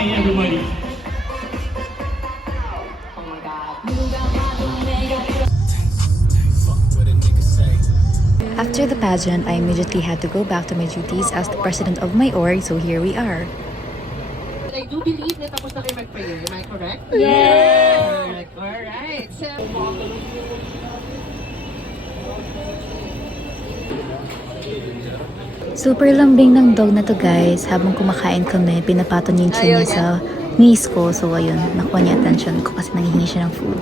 Hi, everybody. After the pageant, I immediately had to go back to my duties as the president of my org, so here we are. I do believe na tapos na kayo mag-prayer. Am I correct? Yes! Alright. So, Super lambing ng dog na to guys. Habang kumakain kami, pinapato niya yung chin niya sa knees ko. So ayun, nakuha niya attention ko kasi nanghihingi siya ng food.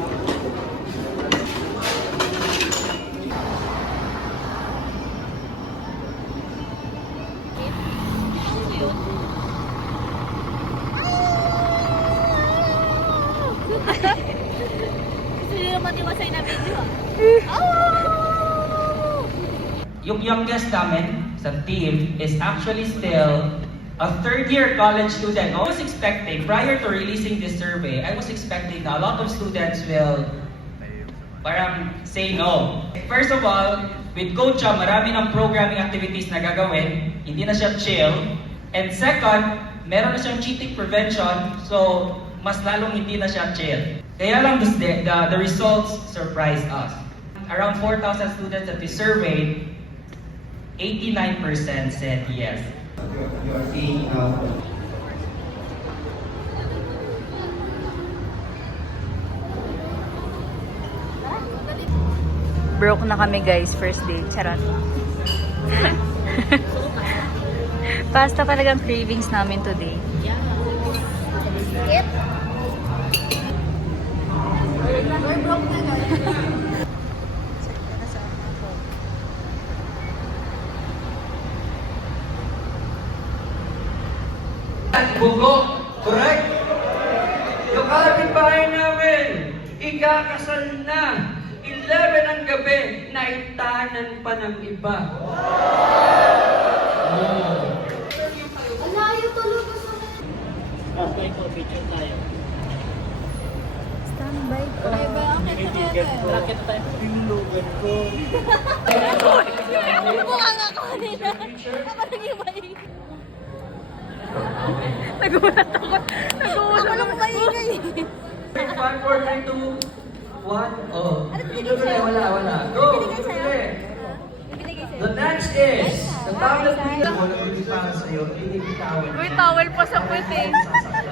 Yung youngest namin sa team is actually still a third-year college student. I was expecting, prior to releasing this survey, I was expecting na a lot of students will parang say no. First of all, with Coach Cha, marami ng programming activities na gagawin. Hindi na siya chill. And second, meron na siyang cheating prevention, so mas lalong hindi na siya chill. Kaya lang the results surprised us. Around 4,000 students that we surveyed, 89% said yes. You are seeing Broke na kami guys, first day. Charot. Pasta talagang cravings namin today. We're broke na guys. Bugo, correct? Yung kapitbahay namin, ikakasal na. 11 ang gabi, naitanan pa ng iba. Ang layo talaga sa standby ko. Ay ba? Racket tayo. Tinulugan ko. Mukha nga ako kanina. Ako naging maingay. Nagulat ako. Nagulat Ako lang maingay. 5, 4, 3, 2, 1. Oh. Ano binigay sa'yo? Wala. Go! Binigay sa'yo? Sige. Ibinigay sa'yo? The next is, the tablet video. Wala hindi para sa'yo, binibitawan. Uy, towel pa sa puwet eh.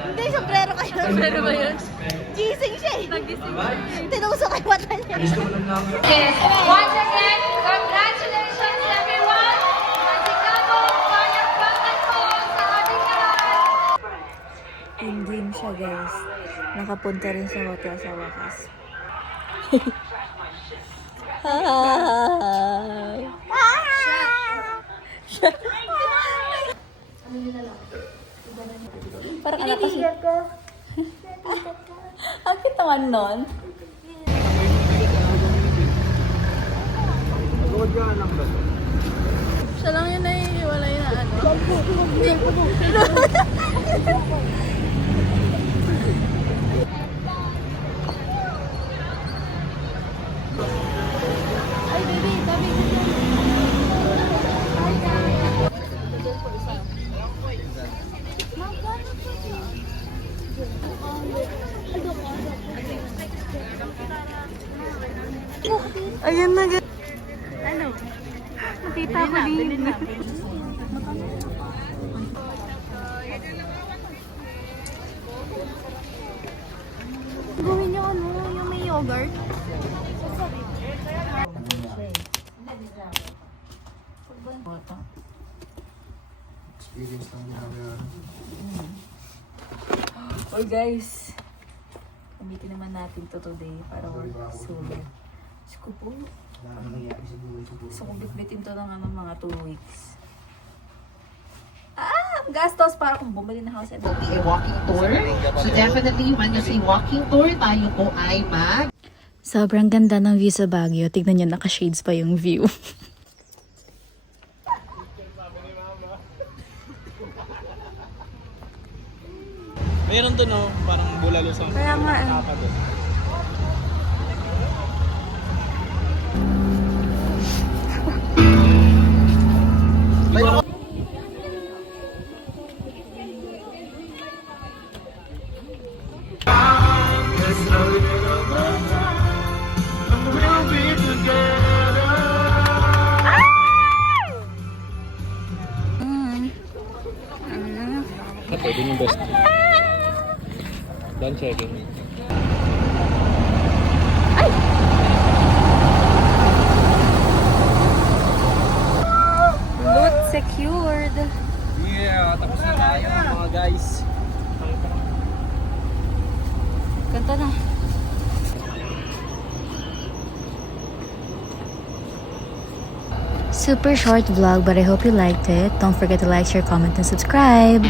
Hindi, sombrero kayo. Sombrero ba yun? Gising siya eh. Nagising Tinusok kay mata niya. Gusto mo ng number? Yes. Once again, congratulations everyone! Masigado, palakpakan po sa ating lahat! In-game siya guys. Nakapunta rin sa hotel sa wakas. Hi! Parang anak ko siya. Ang cute naman nun. Siya lang yun ay wala yun na ano. Ay, baby, baby. Ayan na guys. Ano? Nakita ko din. Gawin niyo ano, yung may yogurt. Experience lang niya. Oh guys. Gamitin naman natin to today para sulit. Diyos ko po. Wala nang nangyayari sa buhay ko. So kung bitbitin to ng mga 2 weeks. Ang gastos para kung bumili na house. Will be a walking tour. So definitely, when you say walking tour, tayo po ay Sobrang ganda ng view sa Baguio. Tignan nyo, naka-shades pa yung view. Meron doon oh, parang bulalo sa Kaya nga eh. Pwede yung best. Done checking. Loot secured. Yeah, tapos na tayo mga guys. Kanta na. Super short vlog, but I hope you liked it. Don't forget to like, share, comment, and subscribe.